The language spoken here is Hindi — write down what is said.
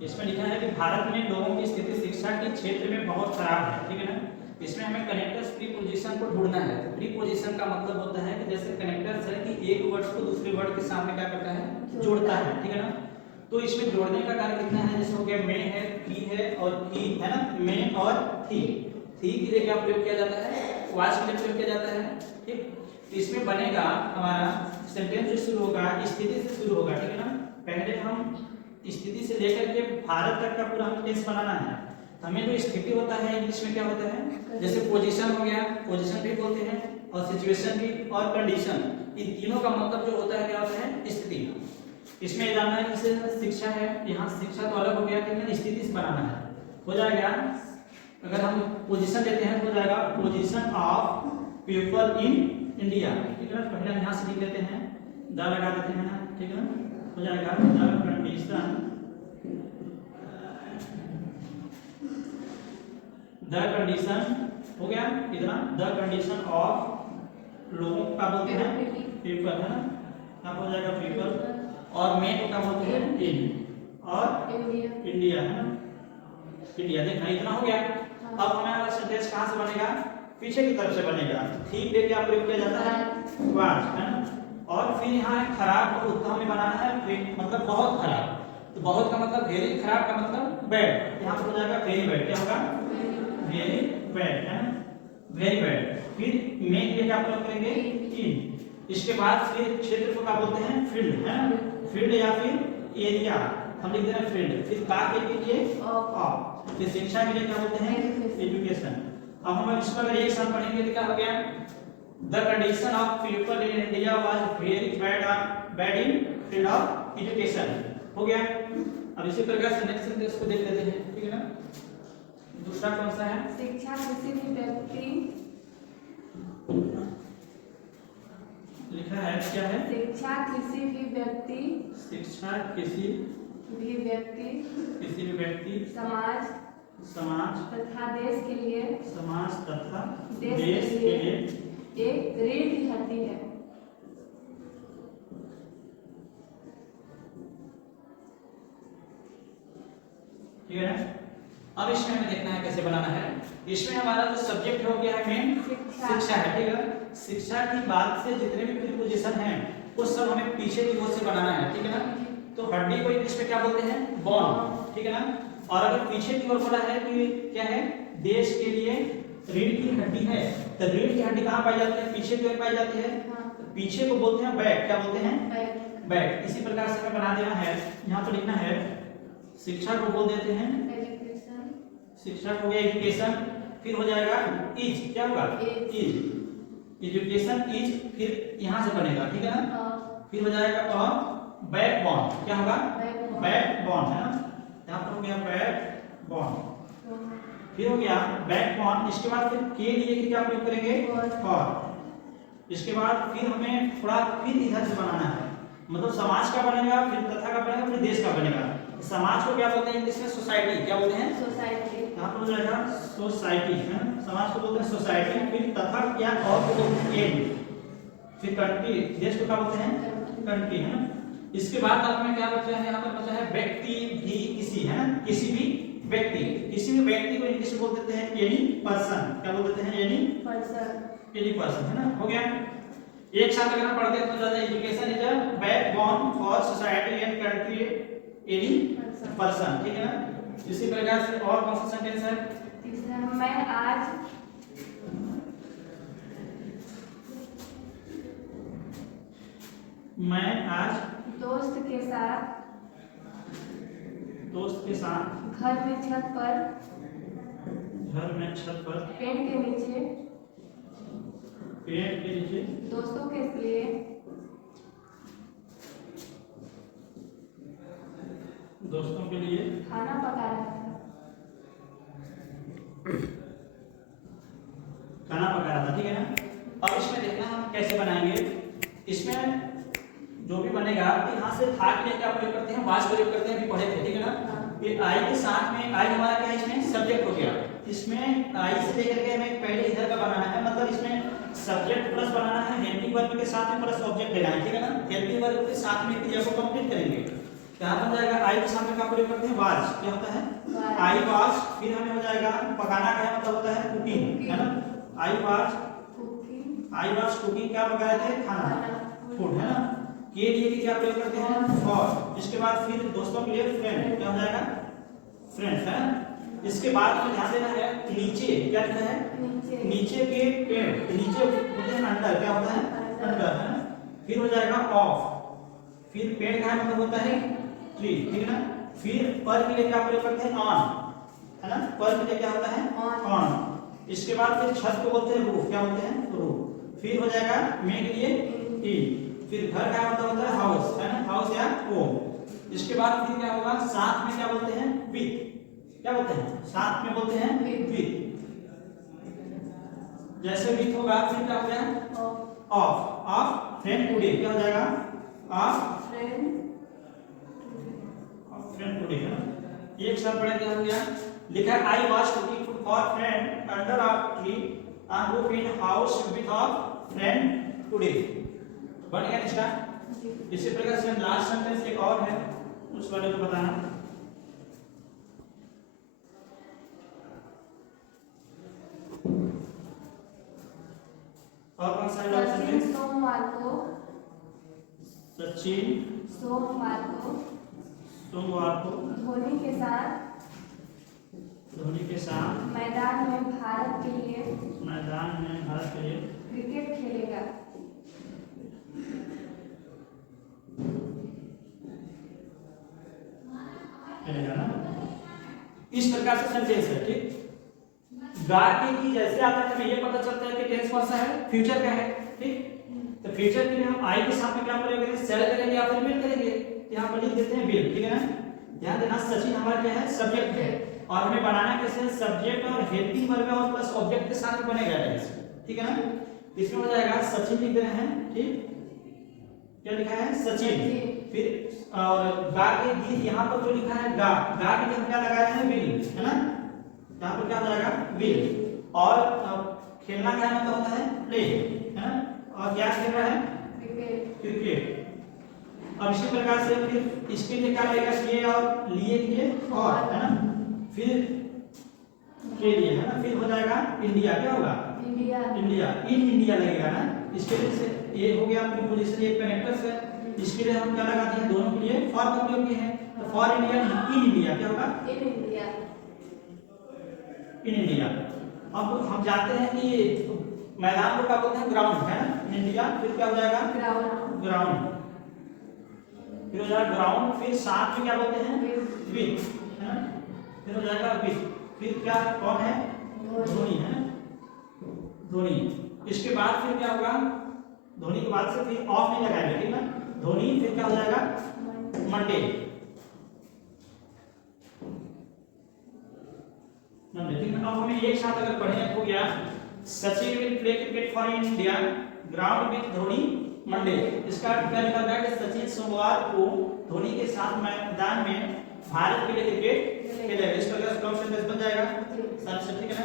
इसमें लिखा है कि भारत में लोगों की स्थिति शिक्षा के क्षेत्र में बहुत खराब है, ठीक है ना। इसमें हमें कनेक्टर्स प्रीपोजिशन को ढूंढना है। तो प्रीपोजिशन का मतलब होता है कि जैसे कनेक्टर्स है कि एक वर्ड को दूसरे वर्ड के सामने क्या करता है, जोड़ता है, ठीक है ना। तो इसमें जोड़ने का कार्य कितना है, जैसे हो गया में है, थी है और थी है ना, में और थी। थी के लिए क्या प्रयोग किया जाता है, वाज के लिए प्रयोग किया जाता है, ठीक। तो इसमें बनेगा हमारा सेंटेंस जो शुरू होगा स्थिति से शुरू होगा, ठीक है ना। पहले हम स्थिति से लेकर के भारत तक का पूरा हमें टेंस बनाना है। हमें जो स्थिति होता है इंग्लिश में क्या होता है, जैसे पोजीशन हो गया, पोजीशन भी बोलते हैं, और सिचुएशन भी और कंडीशन, इन तीनों का मतलब जो होता है क्या होता है, स्थिति। इसमें जानना है जैसे शिक्षा है, यहाँ शिक्षा तो अलग हो गया, लेकिन स्थिति से बनाना है। हो जाएगा अगर हम पोजीशन लेते हैं तो हो जाएगा position of people in India, ठीक है ना। पहले हम यहाँ से लिख लेते हैं, द लगा देते हैं ना, ठीक है ना। हो जाएगा द कंडीशन हो गया कितना, द कंडीशन ऑफ लोगों का बोलते हैं पीपल, है ना। यहाँ हो जाएगा पीपल, और में को क्या बोलते हैं, इन, और इंडिया, है ना, इंडिया। देखना इतना हो गया। अब हमारा सेंटेंस कहाँ से बनेगा, पीछे की तरफ से बनेगा। ठीक है, क्या प्रयोग किया जाता है, वाज, है ना। और फिर यहाँ खराब और उत्तम में बनाना है, मतलब बहुत खराब। तो बहुत का मतलब वेरी, खराब का मतलब बैड। यहाँ पर हो जाएगा वेरी बैड, क्या होगा, वेरी बैड, है ना, वेरी बैड। फिर में के लिए क्या प्रयोग करेंगे, इन। इसके बाद फिर क्षेत्र को क्या बोलते हैं, फील्ड, है ना, फील्ड या फिर एरिया, हम लिख देना फील्ड। फिर का के लिए ऑफ, फिर शिक्षा के लिए क्या बोलते हैं, एजुकेशन। अब हम इसको अगर एक साथ पढ़ेंगे तो क्या हो गया, the condition of people in India was very bad in field of education, हो गया। अब इसी प्रकार से नेक्स्ट सेंटेंस को देख लेते हैं, ठीक है ना। दूसरा कौन सा है, शिक्षा किसी भी व्यक्ति, लिखा है क्या है, शिक्षा किसी भी व्यक्ति, शिक्षा किसी भी व्यक्ति, किसी भी व्यक्ति, समाज तथा देश के लिए, समाज तथा देश देश के के लिए लिए एक रीढ़ की हड्डी है। ठीक है ना। अब इसमें हमें देखना है कैसे बनाना है। इसमें हमारा जो सब्जेक्ट हो गया है मेन शिक्षा है, ठीक है। शिक्षा की बात से जितने भी प्रीपोजिशन हैं वो सब हमें पीछे की ओर से बनाना है, ठीक है ना। तो हड्डी को इंग्लिश में क्या बोलते हैं, बोन, ठीक है ना। और अगर पीछे की ओर बोला है कि क्या है, देश के लिए रीढ़ की हड्डी है, तो रीढ़ की हड्डी कहाँ पाई जाती है, पीछे की ओर पाई जाती है। तो पीछे को बोलते हैं बैक, क्या बोलते हैं, बैक। इसी प्रकार से हमें बना देना है, यहाँ पर लिखना है शिक्षा को बोल देते हैं, शिक्षा हो गया एजुकेशन। फिर हो जाएगा इज, क्या होगा, इज, एजुकेशन इज, फिर यहाँ से बनेगा, ठीक है ना। फिर हो जाएगा और बैक बॉन, क्या होगा, बैक बॉन, है ना। यहाँ पर हो गया बैक बॉन, फिर हो गया बैक बॉन। इसके बाद फिर के लिए क्या प्रयोग करेंगे, फॉर। इसके बाद फिर हमें थोड़ा फिर इधर से बनाना है, मतलब समाज का बनेगा, फिर तथा का बनेगा, फिर देश का बनेगा। समाज को क्या बोलते हैं इंग्लिश में, सोसाइटी, क्या बोलते हैं, सोसाइटी। यहाँ पर हो जाएगा सोसाइटी, है ना। समाज को बोलते हैं सोसाइटी, फिर तथा या और को बोलते हैं एंड, फिर कंट्री, देश को क्या बोलते हैं, कंट्री, है ना। इसके बाद हमें क्या बचा है, यहाँ पर बचा है व्यक्ति भी किसी, है ना, किसी भी व्यक्ति। किसी भी व्यक्ति को इंग्लिश में बोल देते हैं एनी पर्सन, क्या बोल देते हैं, एनी पर्सन, है ना। हो गया। एक साथ अगर हम पढ़ते हैं तो ज्यादा education is a backbone for society and country any person, ठीक है ना। इसी प्रकार से और कौन सा सेंटेंस है, तीसरा, मैं आज दोस्त के साथ घर में छत पर पेड़ के नीचे दोस्तों के लिए खाना पका रहा था। ठीक है ना। अब इसमें देखना हम कैसे बनाएंगे। इसमें जो भी बनेगा यहाँ से था के लिए क्या प्रयोग करते हैं, वाज प्रयोग करते हैं, अभी पढ़े थे, ठीक है ना। ये आई के साथ में, आई हमारा क्या है, इसमें सब्जेक्ट हो गया। इसमें आई से लेकर के हमें पहले इधर का बनाना है, मतलब इसमें सब्जेक्ट प्लस बनाना है, हेल्पिंग वर्ब के साथ में प्लस ऑब्जेक्ट लेना है, ठीक है ना। हेल्पिंग वर्ब के साथ में क्रिया को कंप्लीट करेंगे, यहाँ बन जाएगा आई के सामने का प्रयोग करते हैं वाज, क्या होता है आई वाज। फिर हमें हो जाएगा पकाना का मतलब होता है कुकिंग, है ना। आई वाज कुकिंग, क्या पका रहे थे, खाना, फूड, है ना। के लिए भी क्या प्रयोग करते हैं फॉर। इसके बाद फिर दोस्तों के लिए फ्रेंड, क्या हो जाएगा फ्रेंड्स, है ना। इसके बाद फिर ध्यान देना है नीचे क्या लिखा है, नीचे के पेड़, नीचे होते हैं अंडर, क्या होता है अंडर, है ना। फिर हो जाएगा ऑफ, फिर पेड़ का मतलब होता है ट्री, ठीक है ना। फिर पर के लिए क्या प्रयोग करते हैं ऑन, है ना। पर के लिए क्या होता है ऑन। इसके बाद फिर छत को बोलते हैं रूफ, क्या बोलते हैं रूफ। फिर हो जाएगा मे के लिए टी। फिर घर का मतलब होता है हाउस, है ना, हाउस या होम। इसके बाद फिर क्या होगा, साथ में क्या बोलते हैं विथ, क्या बोलते हैं साथ में बोलते हैं विथ। जैसे विथ होगा फिर क्या हो गया ऑफ, ऑफ फ्रेंड टुडे, क्या हो जाएगा ऑफ फ्रेंड टुडे, है ना। एक शब्द पढ़ा क्या हो गया, लिखा है I was cooking food for friend under a tree and roof in house width of friend today. बन गया इसका। इसी प्रकार से लास्ट सेंटेंस एक और है, उस वाले को बताना। और कौन सा है सेंटेंस, सोमवार को सचिन सोमवार को धोनी के साथ मैदान में भारत के लिए क्रिकेट खेलेगा। ना। इस प्रकार से सेंटेंस है, ठीक। गा के की जैसे आता है हमें ये पता चलता है कि टेंस कौन सा है, फ्यूचर का है, ठीक। तो फ्यूचर के लिए हम आई के साथ में क्या प्रयोग करेंगे, सेल करेंगे या फिर विल करेंगे। यहाँ पर लिख देते हैं विल, ठीक है ना। ध्यान देना सचिन हमारा क्या है सब्जेक्ट है, और हमें बनाना कैसे है सब्जेक्ट और हेल्पिंग वर्ब और प्लस ऑब्जेक्ट के साथ में बनेगा टेंस, ठीक है ना। इसमें हो जाएगा सचिन लिख रहे हैं, ठीक, क्या लिखा है सचिन। फिर और गा के गीत यहाँ पर जो लिखा है गा, गा के हम क्या लगा रहे हैं विल, है ना। यहाँ पर क्या हो जाएगा विल। और खेलना क्या मतलब होता है प्ले, है ना। और क्या खेल रहा है क्रिकेट। अब इसी प्रकार से फिर इसके लिए क्या लगेगा, ये और लिए के लिए और, है ना। फिर के लिए, है ना। फिर हो जाएगा इंडिया, क्या होगा इंडिया, इन इंडिया लगेगा ना। इसके लिए से ये हो गया प्रीपोजिशन, ये कनेक्टर्स है। इसके लिए हम क्या लगाते हैं, दोनों के लिए फॉर का प्रयोग किए हैं। तो फॉर इंडिया, इन इंडिया, क्या होगा इन इंडिया। अब हम जानते हैं कि मैदान को क्या बोलते हैं ग्राउंड, है ना, इन इंडिया। फिर क्या हो जाएगा ग्राउंड, फिर हो जाएगा ग्राउंड। फिर साथ में क्या बोलते हैं विथ, है ना। फिर हो जाएगा विथ। फिर क्या कौन है धोनी, है ना, धोनी। इसके बाद फिर क्या होगा, धोनी के बाद से फिर ऑफ नहीं लगाएंगे, ठीक है। धोनी फिर क्या हो जाएगा मंडे, ठीक है। अब हमें एक साथ अगर पढ़ने हो गया Sachin will play cricket for India ground with Dhoni Monday. इसका क्या निकल रहा है कि सचिन सोमवार को धोनी के साथ मैदान में भारत के लिए क्रिकेट खेलेगा। इस प्रकार से सेंटेंस बन जाएगा, ठीक है ना।